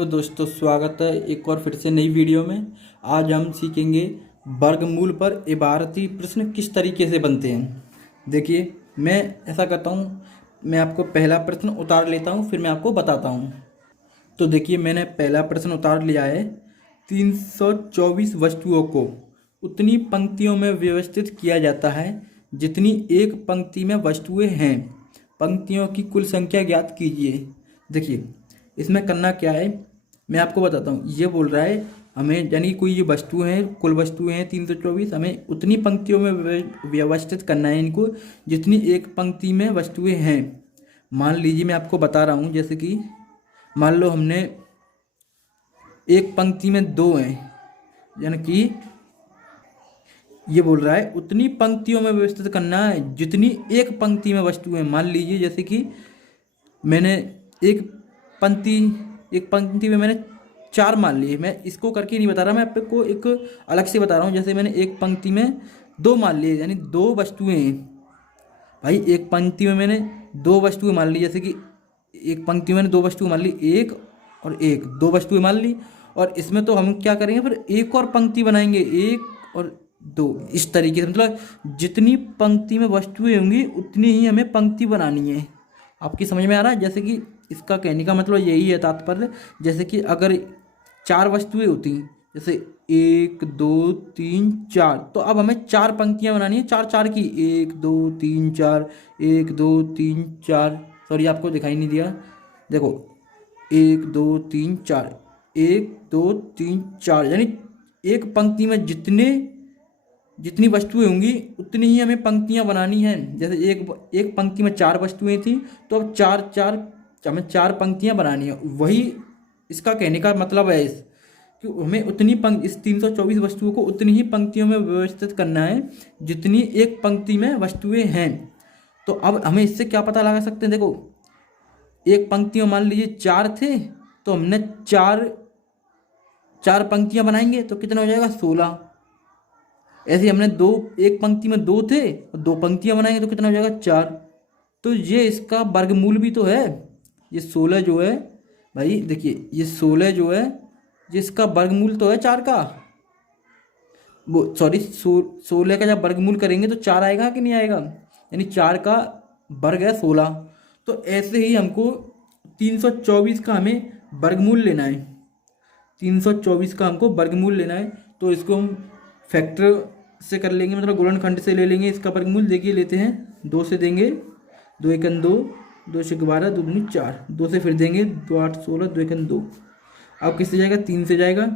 Hello दोस्तों, स्वागत है एक और फिर से नई वीडियो में। आज हम सीखेंगे वर्गमूल पर इबारती प्रश्न किस तरीके से बनते हैं। देखिए, मैं ऐसा करता हूँ, मैं आपको पहला प्रश्न उतार लेता हूँ, फिर मैं आपको बताता हूँ। तो देखिए, मैंने पहला प्रश्न उतार लिया है। 324 वस्तुओं को उतनी पंक्तियों में व्यवस्थित किया जाता है जितनी एक पंक्ति में वस्तुएं हैं। पंक्तियों की कुल संख्या ज्ञात कीजिए। देखिए, इसमें करना क्या है, मैं आपको बताता हूँ। ये बोल रहा है हमें, यानी कोई ये वस्तुएं हैं, कुल वस्तुएं हैं 324, हमें उतनी पंक्तियों में व्यवस्थित करना है इनको जितनी एक पंक्ति में वस्तुएं हैं। मान लीजिए, मैं आपको बता रहा हूँ, जैसे कि मान लो हमने एक पंक्ति में दो हैं, यानी कि ये बोल रहा है उतनी पंक्तियों में व्यवस्थित करना है जितनी एक पंक्ति में वस्तुएं। मान लीजिए, जैसे कि मैंने एक पंक्ति एक पंक्ति में मैंने चार मान लिए। मैं इसको करके नहीं बता रहा, मैं आपको एक अलग से बता रहा हूँ। जैसे मैंने एक पंक्ति में दो मान लिए, यानी दो वस्तुएं हैं। भाई, एक पंक्ति में मैंने दो वस्तुएं मान ली, जैसे कि एक पंक्ति में मैंने दो वस्तुएं मान ली, एक और एक, दो वस्तुएं मान ली। और इसमें तो हम क्या करेंगे, फिर एक और पंक्ति बनाएंगे, एक और दो, इस तरीके से। मतलब जितनी पंक्ति में वस्तुएं होंगी उतनी ही हमें पंक्ति बनानी है। आपकी समझ में आ रहा है? जैसे कि इसका कहने का मतलब यही है तात्पर्य। जैसे कि अगर चार वस्तुएं होती हैं, जैसे एक दो तीन चार, तो अब हमें चार पंक्तियां बनानी है, चार चार की, एक दो तीन चार, एक दो तीन चार। सॉरी, आपको दिखाई नहीं दिया, देखो, एक दो तीन चार, एक दो तीन चार, यानी एक पंक्ति में जितनी वस्तुएं होंगी उतनी ही हमें पंक्तियां बनानी हैं। जैसे एक पंक्ति में चार वस्तुएं थी, तो अब चार चार हमें चार पंक्तियां बनानी है। वही इसका कहने का मतलब है, कि हमें इस 324 वस्तुओं को उतनी ही पंक्तियों में व्यवस्थित करना है जितनी एक पंक्ति में वस्तुएं हैं। तो अब हमें इससे क्या पता लगा सकते हैं, देखो, एक पंक्ति में मान लीजिए चार थे, तो हमने चार चार पंक्तियां बनाएंगे तो कितना हो जाएगा, 16। ऐसे हमने एक पंक्ति में दो थे और दो पंक्तियां बनाएंगे तो कितना हो जाएगा, 4। तो ये इसका वर्गमूल भी तो है। ये 16 जो है, भाई देखिए, ये 16 जो है, जिसका वर्गमूल तो है 4 का। वो सॉरी, 16 का जब वर्गमूल करेंगे तो 4 आएगा कि नहीं आएगा, यानी 4 का वर्ग है 16। तो ऐसे ही हमको 324 का हमें वर्गमूल लेना है। 324 का हमको वर्गमूल लेना है, तो इसको हम फैक्टर से कर लेंगे, मतलब गुणनखंड से ले लेंगे इसका वर्गमूल। देखिए, लेते हैं, 2 से देंगे, 2 एकन 2, 2 से 12, 2 दूनी 4, 2 से फिर देंगे, 2 8 16, 2 एकन 2। अब किससे जाएगा, 3 से जाएगा,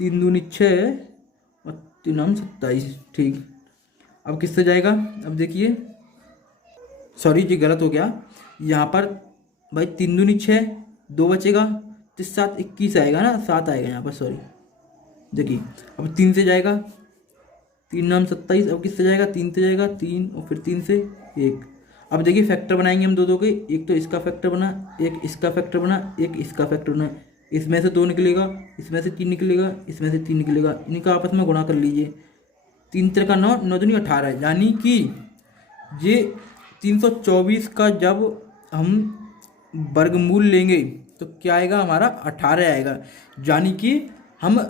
3 दूनी 6 और 3 हम 27। ठीक, अब किससे जाएगा, अब देखिए, सॉरी ये गलत हो गया यहाँ पर। भाई 3 दूनी 6, 2 बचेगा, 3 7 21 आएगा ना, 7 आएगा यहाँ पर, सॉरी। देखिए, अब 3 से जाएगा, 3 नाम 27। अब किससे जाएगा, 3 से जाएगा, 3 और फिर 3 से 1। अब देखिए, फैक्टर बनाएंगे हम दो दो के, एक तो इसका फैक्टर बना, एक इसका फैक्टर बना, एक इसका फैक्टर बना। इसमें से 2 निकलेगा, इसमें से 3 निकलेगा, इसमें से 3 निकलेगा, इनका आपस में गुणा कर लीजिए। 3 3 का 9, 9 दूनी 18, यानी कि ये 324 का जब हम वर्गमूल लेंगे तो क्या आएगा, हमारा 18 आएगा। यानी कि हम,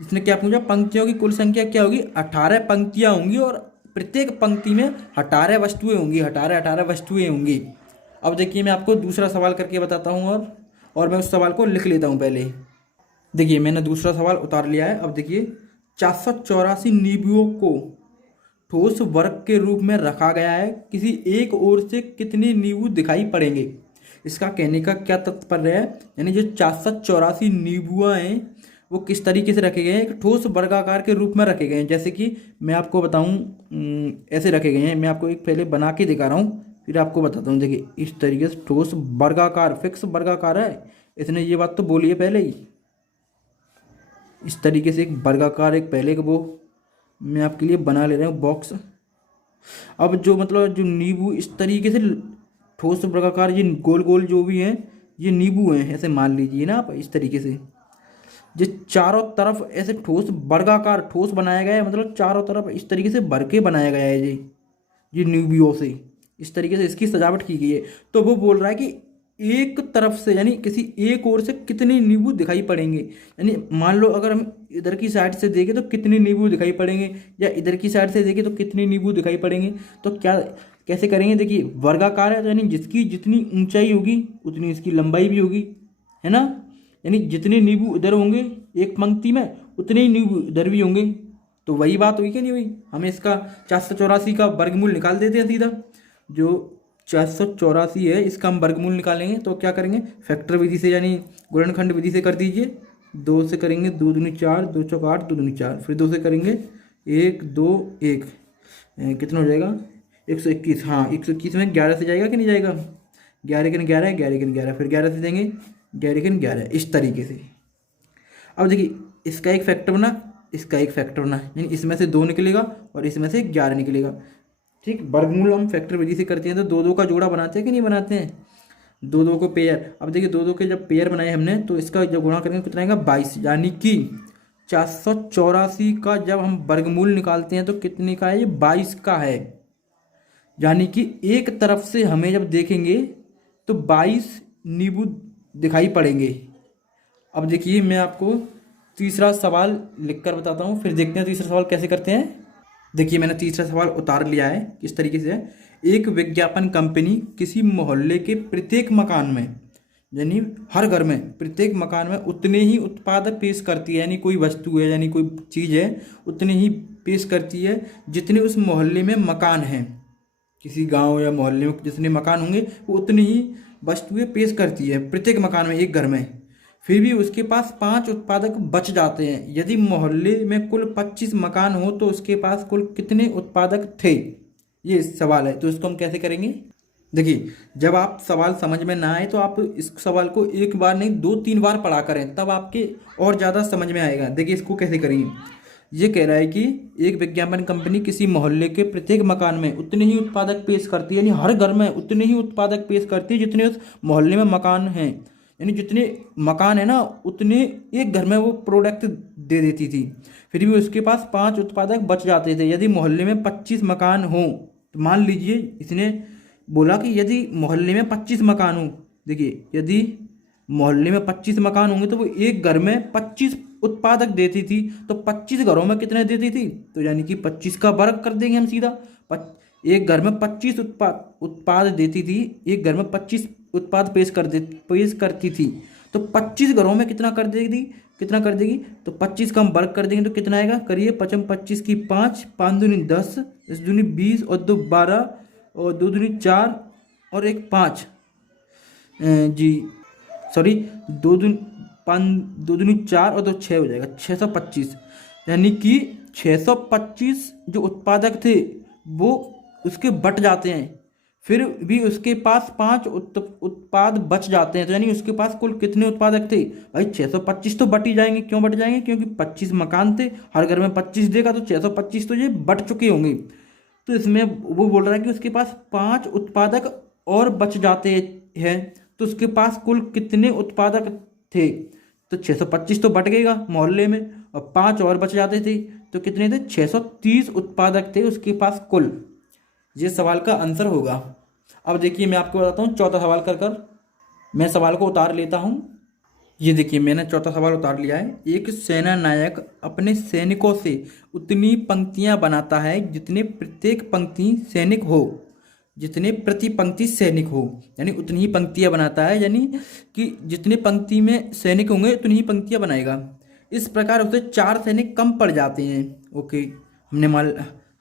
इसने क्या पूछा, पंक्तियों की कुल संख्या क्या होगी, 18 पंक्तियां होंगी और प्रत्येक पंक्ति में 18 वस्तुएं होंगी, 18 वस्तुएं होंगी। अब देखिए, मैं आपको दूसरा सवाल करके बताता हूँ, और मैं उस सवाल को लिख लेता हूँ पहले। देखिए, मैंने दूसरा सवाल उतार लिया है। अब देखिए, 484 नींबुओं को ठोस वर्ग के रूप में रखा गया है, किसी एक ओर से कितने नींबू दिखाई पड़ेंगे। इसका कहने का क्या तात्पर्य है, यानी जो 484 नींबुआ हैं वो किस तरीके से रखे गए हैं, एक ठोस वर्गाकार के रूप में रखे गए हैं। जैसे कि मैं आपको बताऊं, ऐसे रखे गए हैं। मैं आपको एक पहले बना के दिखा रहा हूँ, फिर आपको बताता हूँ। देखिए, इस तरीके से ठोस वर्गाकार, फिक्स वर्गाकार है, इसने ये बात तो बोली है पहले ही। इस तरीके से एक वर्गाकार, एक पहले का, वो मैं आपके लिए बना ले रहा हूँ बॉक्स। अब जो मतलब जो नींबू इस तरीके से ठोस वर्गाकार, ये गोल गोल जो भी हैं ये नींबू हैं, ऐसे मान लीजिए ना आप। इस तरीके से जो चारों तरफ ऐसे ठोस वर्गाकार ठोस बनाया गया है, मतलब चारों तरफ इस तरीके से भर के बनाया गया है ये नींबुओं से, इस तरीके से इसकी सजावट की गई है। तो वो बोल रहा है कि एक तरफ से यानी किसी एक ओर से कितने नींबू दिखाई पड़ेंगे। यानी मान लो अगर हम इधर की साइड से देखें तो कितने नींबू दिखाई पड़ेंगे, या इधर की साइड से देखें तो कितने नींबू दिखाई पड़ेंगे। तो क्या कैसे करेंगे, देखिए वर्गाकार है तो यानी जिसकी जितनी ऊंचाई होगी उतनी इसकी लंबाई भी होगी, है ना। यानी जितने नींबू इधर होंगे एक पंक्ति में उतने ही नींबू इधर भी होंगे। तो वही बात हुई कि नहीं हुई। हमें इसका 484 का वर्गमूल निकाल देते हैं सीधा। जो 484 है इसका हम वर्गमूल निकालेंगे तो क्या करेंगे, फैक्टर विधि से यानी गुणनखंड विधि से कर दीजिए। 2 से करेंगे 2 दूनी 4, 2 चौक 8, 2 दूनी 4, फिर 2 से करेंगे 1 2 1, कितना हो जाएगा 121। हाँ 121 में 11 से जाएगा कि नहीं जाएगा, 11 के 11, 11 के 11, फिर 11 से देंगे 11 के 11, इस तरीके से। अब देखिए इसका एक फैक्टर बना, इसका एक फैक्टर बना, यानी इसमें से 2 निकलेगा और इसमें से 11 निकलेगा। ठीक, वर्गमूल हम फैक्टर विधि से करते हैं तो 2 2 का जोड़ा बनाते हैं कि नहीं बनाते हैं, 2 2 को पेयर। अब देखिए 2 2 के जब पेयर बनाए हमने तो इसका जब गुणा करेंगे कितना आएगा 22, यानी कि 484 का जब हम वर्गमूल निकालते हैं तो कितने का है, ये 22 का है। यानी कि एक तरफ से हमें जब देखेंगे तो 22 नींबू दिखाई पड़ेंगे। अब देखिए मैं आपको तीसरा सवाल लिखकर बताता हूँ, फिर देखते हैं तीसरा सवाल कैसे करते हैं। देखिए मैंने तीसरा सवाल उतार लिया है, किस तरीके से है। एक विज्ञापन कंपनी किसी मोहल्ले के प्रत्येक मकान में, यानी हर घर में प्रत्येक मकान में उतने ही उत्पाद पेश करती है, यानी कोई वस्तु है यानी कोई चीज़ है उतने ही पेश करती है जितने उस मोहल्ले में मकान हैं। किसी गांव या मोहल्ले में जितने मकान होंगे वो उतनी ही वस्तुएं पेश करती है प्रत्येक मकान में, एक घर में। फिर भी उसके पास 5 उत्पादक बच जाते हैं। यदि मोहल्ले में कुल 25 मकान हो तो उसके पास कुल कितने उत्पादक थे, ये सवाल है। तो इसको हम कैसे करेंगे, देखिए जब आप सवाल समझ में ना आए तो आप इस सवाल को एक बार नहीं 2-3 बार पढ़ा करें, तब आपके और ज़्यादा समझ में आएगा। देखिए इसको कैसे करेंगे, ये कह रहा है कि एक विज्ञापन कंपनी किसी मोहल्ले के प्रत्येक मकान में उतने ही उत्पादक पेश करती है, यानी हर घर में उतने ही उत्पादक पेश करती है जितने उस मोहल्ले में मकान हैं। यानी जितने मकान है ना उतने एक घर में वो प्रोडक्ट दे देती थी। फिर भी उसके पास 5 उत्पादक बच जाते थे। यदि मोहल्ले में 25 मकान हो तो मान लीजिए इसने बोला कि यदि मोहल्ले में 25 मकान हो, देखिए यदि मोहल्ले में 25 मकान होंगे तो वो एक घर में 25 उत्पादक देती थी, तो 25 घरों में कितने देती थी, तो यानी कि 25 का वर्ग कर देंगे हम सीधा। एक घर में 25 उत्पाद देती थी, एक घर में 25 उत्पाद पेश करती थी, तो 25 घरों में कितना कर देगी, तो 25 का हम वर्ग कर देंगे तो कितना आएगा, करिए 5 25 की 5, 5 दूनी 10, 10 दूनी 20 और 2 12 और 2 दूनी 4 और 1 5, जी सॉरी 2 दूनी 4 और 2 6 हो जाएगा 625। यानी कि 625 जो उत्पादक थे वो उसके बट जाते हैं, फिर भी उसके पास 5 उत्पाद बच जाते हैं। तो यानी उसके पास कुल कितने उत्पादक थे, भाई 625 तो बट ही जाएंगे। क्यों बट जाएंगे, क्योंकि 25 मकान थे, हर घर में 25 देगा तो 625 तो ये बट चुके होंगे। तो इसमें वो बोल रहा है कि उसके पास 5 उत्पादक और बच जाते हैं, तो उसके पास कुल कितने उत्पादक थे, तो 625 तो बट गएगा मोहल्ले में और 5 और बच जाते थे, तो कितने थे 630 उत्पादक थे उसके पास कुल। ये सवाल का आंसर होगा। अब देखिए मैं आपको बताता हूँ चौथा सवाल कर मैं सवाल को उतार लेता हूँ। ये देखिए मैंने चौथा सवाल उतार लिया है। एक सेना नायक अपने सैनिकों से उतनी पंक्तियां बनाता है जितने प्रत्येक पंक्ति सैनिक हो, जितने प्रति पंक्ति सैनिक हो, यानी उतनी ही पंक्तियां बनाता है, यानी कि जितने पंक्ति में सैनिक होंगे उतनी ही पंक्तियां बनाएगा। इस प्रकार उसे 4 सैनिक कम पड़ जाते हैं। ओके,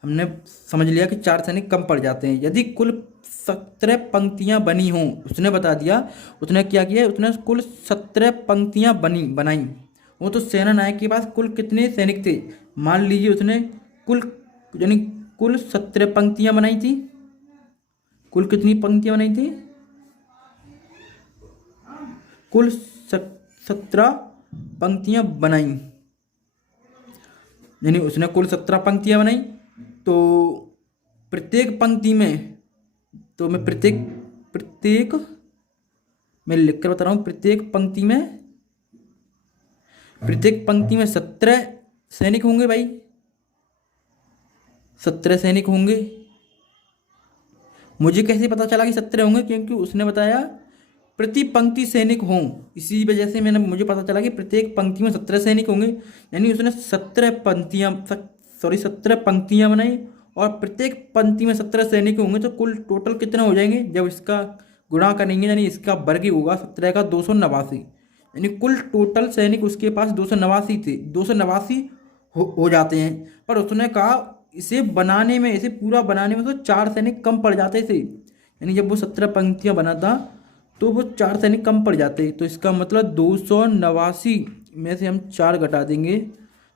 हमने समझ लिया कि 4 सैनिक कम पड़ जाते हैं। यदि कुल 17 पंक्तियां बनी हों, उसने बता दिया, उसने क्या किया, उसने कुल 17 पंक्तियां बनाई वो, तो सेना नायक के पास कुल कितने सैनिक थे, मान लीजिए उसने कुल 17 पंक्तियां बनाई थी। कुल कितनी पंक्तियां बनाई थी, कुल 17 पंक्तियां बनाई, यानी उसने कुल 17 पंक्तियां बनाई। तो प्रत्येक पंक्ति में, तो मैं प्रत्येक मैं लिख कर बता रहा हूँ, प्रत्येक पंक्ति में 17 सैनिक होंगे भाई, 17 सैनिक होंगे। मुझे कैसे पता चला कि 17 होंगे, क्योंकि उसने बताया प्रति पंक्ति सैनिक हों। इसी वजह से मुझे पता चला कि प्रत्येक पंक्ति में 17 सैनिक होंगे, यानी उसने 17 पंक्तियां बनाई और प्रत्येक पंक्ति में 17 सैनिक होंगे, तो कुल टोटल कितना हो जाएंगे जब इसका गुणा करेंगे, यानी इसका वर्ग ही होगा 17 का 289, यानी कुल टोटल सैनिक उसके पास 289 थे। 289 हो जाते हैं, पर उसने कहा इसे बनाने में, इसे पूरा बनाने में तो 4 सैनिक कम पड़ जाते थे, यानी जब वो 17 पंक्तियां बनाता तो वो 4 सैनिक कम पड़ जाते। तो इसका मतलब 289 में से हम 4 घटा देंगे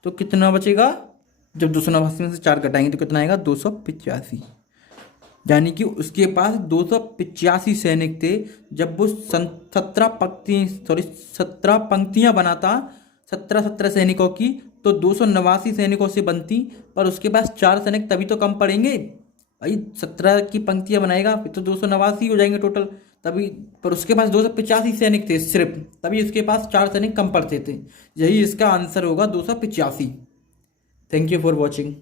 तो कितना बचेगा, जब 289 में से 4 घटाएंगे तो कितना आएगा, 285, यानी कि उसके पास 285 सैनिक थे जब वो 17 पंक्तियां बनाता 17 सैनिकों की, तो 289 सैनिकों से बनती, पर उसके पास 4 सैनिक तभी तो कम पड़ेंगे भाई। 17 की पंक्तियां बनाएगा फिर तो 289 हो जाएंगे टोटल तभी, पर उसके पास 285 सैनिक थे सिर्फ, तभी उसके पास 4 सैनिक कम पड़ते थे। यही इसका आंसर होगा 285। Thank you for watching.